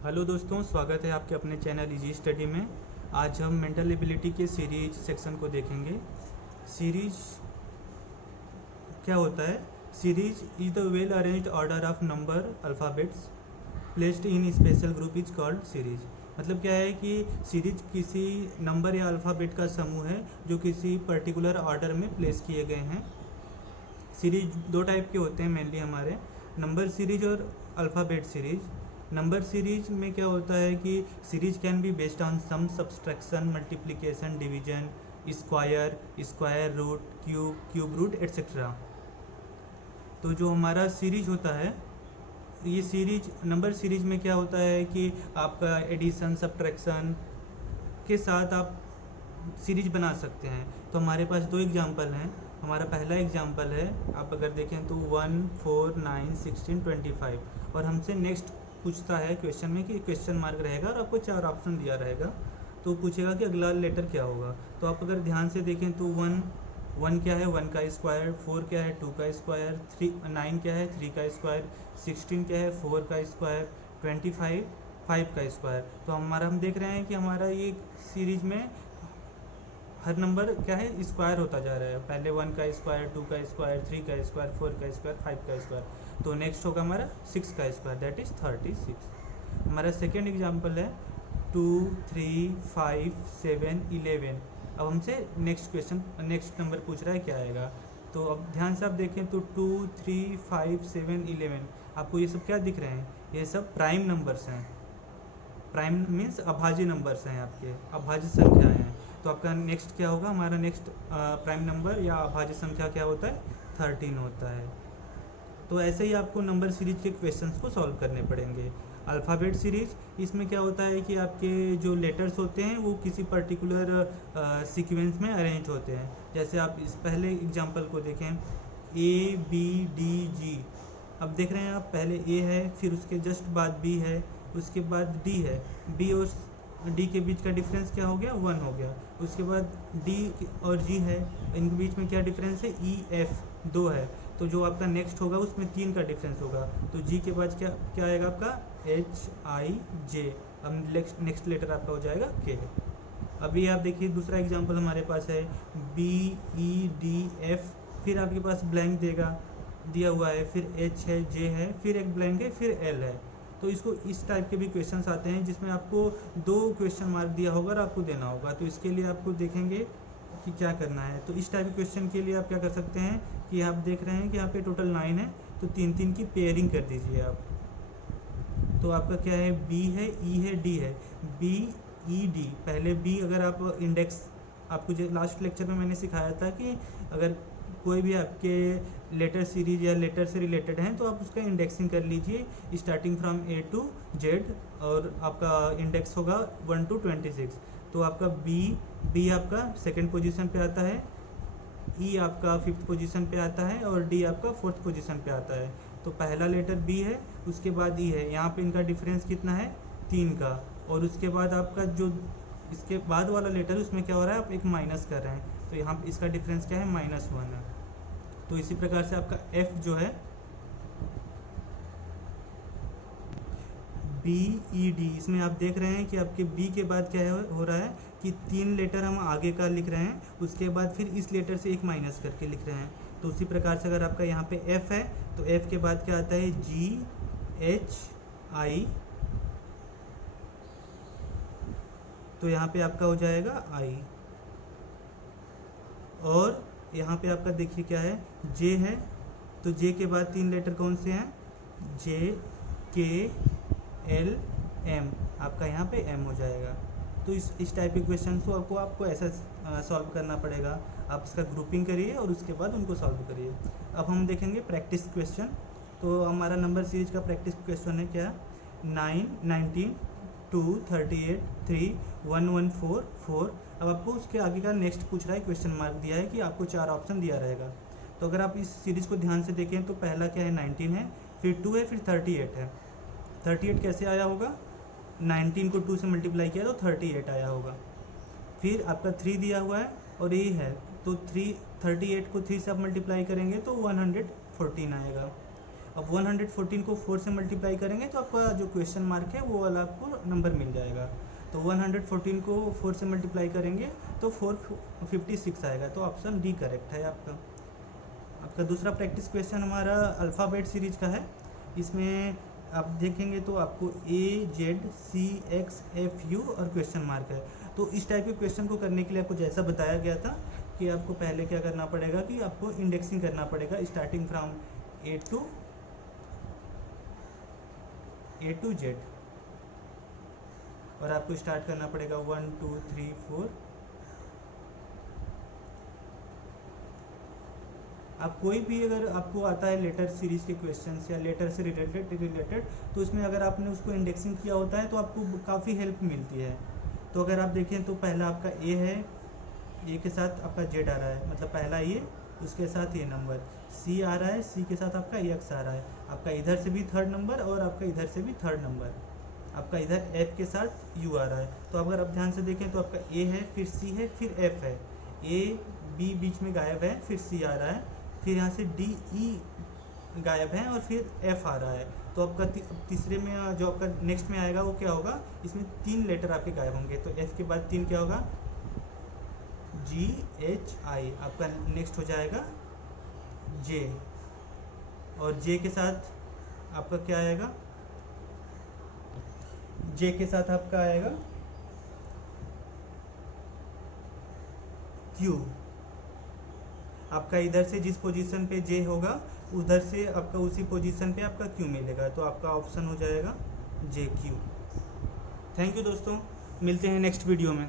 Hello दोस्तों, स्वागत है आपके अपने चैनल इजी स्टडी में। आज हम मेंटल एबिलिटी के सीरीज सेक्शन को देखेंगे। सीरीज क्या होता है? Series is the well arranged order of number alphabets placed in special group is called series. मतलब क्या है कि सीरीज किसी नंबर या अल्फ़ाबेट का समूह है जो किसी पर्टिकुलर ऑर्डर में प्लेस किए गए हैं। सीरीज दो टाइप के होते हैं मेनली हमारे, नंबर सीरीज और अल्फ़ाबेट सीरीज। नंबर सीरीज में क्या होता है कि series can be based on sum, subtraction, multiplication, division, square, square root, cube root etcetera. तो जो हमारा सीरीज होता है, ये सीरीज नंबर सीरीज में क्या होता है कि आपका एडिशन सब्ट्रैक्शन के साथ आप सीरीज बना सकते हैं। तो हमारे पास दो एग्जांपल हैं। हमारा पहला एग्जांपल है, आप अगर देखें तो 1, 4, 9, 16, 25, और हमसे नेक्स्ट पूछता है क्वेश्चन में कि क्वेश्चन मार्क रहेगा और आपको 4 ऑप्शन दिया रहेगा। तो पूछेगा कि अगला लेटर क्या होगा। तो आप अगर ध्यान से देखें तो 1 क्या है, 1 का स्क्वायर, 4 क्या है, 2 का स्क्वायर, 9 क्या है, 3 का स्क्वायर, 16 क्या है, 4 का स्क्वायर, 25 5 का स्क्वायर। तो हम देख रहे हैं कि हमारा ये सीरीज में हर नंबर क्या है, स्क्वायर होता जा रहा है। पहले 1 का स्क्वायर, 2 का स्क्वायर, 3 का स्क्वायर, 4 का स्क्वायर, 5 का स्क्वायर। तो नेक्स्ट होगा हमारा 6 का स्क्वायर, दैट इज़ 36। हमारा सेकेंड एग्जाम्पल है 2, 3, 5, 7, 11। अब हमसे नेक्स्ट नंबर पूछ रहा है क्या आएगा। तो अब ध्यान से आप देखें तो 2, 3, 5, 7, 11, आपको ये सब क्या दिख रहे हैं? ये सब प्राइम नंबर्स हैं। प्राइम मीन्स अभाज्य नंबर्स हैं, आपके अभाज्य संख्याएं हैं। तो आपका नेक्स्ट क्या होगा? हमारा नेक्स्ट प्राइम नंबर या अभाज्य संख्या क्या होता है? 13 होता है। तो ऐसे ही आपको नंबर सीरीज के क्वेश्चंस को सॉल्व करने पड़ेंगे। अल्फ़ाबेट सीरीज, इसमें क्या होता है कि आपके जो लेटर्स होते हैं वो किसी पर्टिकुलर सीक्वेंस में अरेंज होते हैं। जैसे आप इस पहले एग्जांपल को देखें, ए बी डी जी। अब देख रहे हैं आप, पहले ए है, फिर उसके जस्ट बाद बी है, उसके बाद डी है। बी और डी के बीच का डिफरेंस क्या हो गया? 1 हो गया। उसके बाद डी और जी है, इनके बीच में क्या डिफरेंस है? ई एफ 2 है। तो जो आपका नेक्स्ट होगा उसमें 3 का डिफरेंस होगा। तो जी के बाद क्या क्या आएगा आपका? एच आई जे। अब नेक्स्ट लेटर आपका हो जाएगा के। अभी आप देखिए दूसरा एग्जांपल हमारे पास है बी ई डी एफ, फिर आपके पास ब्लैंक दिया हुआ है, फिर एच है, जे है, फिर एक ब्लैंक है, फिर एल है। तो इसको इस टाइप के भी क्वेश्चंस आते हैं जिसमें आपको 2 क्वेश्चन मार्क दिया होगा और आपको देना होगा। तो इसके लिए आपको देखेंगे कि क्या करना है। तो इस टाइप के क्वेश्चन के लिए आप क्या कर सकते हैं कि आप देख रहे हैं कि यहाँ पे टोटल 9 है, तो 3 3 की पेयरिंग कर दीजिए आप। तो आपका क्या है? बी है, ई है, डी है। बी ई डी, पहले बी अगर आप इंडेक्स, आपको जो लास्ट लेक्चर में मैंने सिखाया था कि अगर कोई भी आपके लेटर सीरीज या लेटर से रिलेटेड हैं तो आप उसका इंडेक्सिंग कर लीजिए starting from A to Z, और आपका इंडेक्स होगा 1 to 26। तो आपका बी आपका सेकंड पोजीशन पे आता है, ई आपका 5th पोजीशन पे आता है, और डी आपका 4th पोजीशन पे आता है। तो पहला लेटर बी है, उसके बाद ई है। यहाँ पे इनका डिफरेंस कितना है? 3 का। और उसके बाद आपका जो इसके बाद वाला लेटर है उसमें क्या हो रहा है? आप एक माइनस कर रहे हैं, तो यहाँ पे इसका डिफरेंस क्या है? -1 है। तो इसी प्रकार से आपका एफ जो है बी ई डी, इसमें आप देख रहे हैं कि आपके बी के बाद क्या हो रहा है कि 3 लेटर हम आगे का लिख रहे हैं, उसके बाद फिर इस लेटर से एक माइनस करके लिख रहे हैं। तो उसी प्रकार से अगर आपका यहाँ पे एफ है तो एफ के बाद क्या आता है? जी एच आई, तो यहाँ पे आपका हो जाएगा आई। और यहाँ पे आपका देखिए क्या है? जे है, तो जे के बाद 3 लेटर कौन से हैं? जे के एल एम, आपका यहाँ पे एम हो जाएगा। तो इस टाइप के क्वेश्चन को आपको ऐसा सॉल्व करना पड़ेगा। आप इसका ग्रुपिंग करिए और उसके बाद उनको सॉल्व करिए। अब हम देखेंगे प्रैक्टिस क्वेश्चन। तो हमारा नंबर सीरीज का प्रैक्टिस क्वेश्चन है क्या? 9, 19, 2, 38, 3, 1, 1, 4, 4। अब आपको उसके आगे का नेक्स्ट पूछ रहा है, क्वेश्चन मार्क दिया है कि आपको 4 ऑप्शन दिया रहेगा। तो अगर आप इस सीरीज़ को ध्यान से देखें तो पहला क्या है? 19 है, फिर 2 है, फिर 38 है। 38 कैसे आया होगा? 19 को 2 से मल्टीप्लाई किया तो 38 आया होगा। फिर आपका 3 दिया हुआ है और ये है, तो 38 को 3 से आप मल्टीप्लाई करेंगे तो 114 आएगा। अब 114 को 4 से मल्टीप्लाई करेंगे तो आपका जो क्वेश्चन मार्क है वो वाला आपको नंबर मिल जाएगा। तो 114 को 4 से मल्टीप्लाई करेंगे तो 456 आएगा। तो ऑप्शन डी करेक्ट है आपका। आपका दूसरा प्रैक्टिस क्वेश्चन हमारा अल्फ़ाबेट सीरीज का है। इसमें आप देखेंगे तो आपको AZCXFU और क्वेश्चन मार्क है। तो इस टाइप के क्वेश्चन को करने के लिए आपको जैसा बताया गया था कि आपको पहले क्या करना पड़ेगा कि आपको इंडेक्सिंग करना पड़ेगा starting from A to Z, और आपको स्टार्ट करना पड़ेगा 1 2 3 4। आप कोई भी अगर आपको आता है लेटर सीरीज के क्वेश्चंस या लेटर से रिलेटेड तो उसमें अगर आपने उसको इंडेक्सिंग किया होता है तो आपको काफ़ी हेल्प मिलती है। तो अगर आप देखें तो पहला आपका ए है, ए के साथ आपका जेड आ रहा है, मतलब पहला ए उसके साथ ये नंबर, सी आ रहा है, सी के साथ आपका एक्स आ रहा है, आपका इधर से भी थर्ड नंबर और आपका इधर से भी थर्ड नंबर, आपका इधर एफ के साथ यू आ रहा है। तो अगर आप ध्यान से देखें तो आपका ए है, फिर सी है, फिर एफ है, ए बी बीच में गायब है, फिर सी आ रहा है, फिर यहाँ से डी ई गायब है और फिर एफ आ रहा है। तो आपका तीसरे में जो आपका नेक्स्ट में आएगा वो क्या होगा, इसमें 3 लेटर आपके गायब होंगे। तो एफ के बाद 3 क्या होगा, GHI। आपका नेक्स्ट हो जाएगा जे, और जे के साथ आपका क्या आएगा, जे के साथ आपका आएगा Q। आपका इधर से जिस पोजीशन पे जे होगा उधर से आपका उसी पोजीशन पे आपका Q मिलेगा। तो आपका ऑप्शन हो जाएगा JQ। थैंक यू दोस्तों, मिलते हैं नेक्स्ट वीडियो में।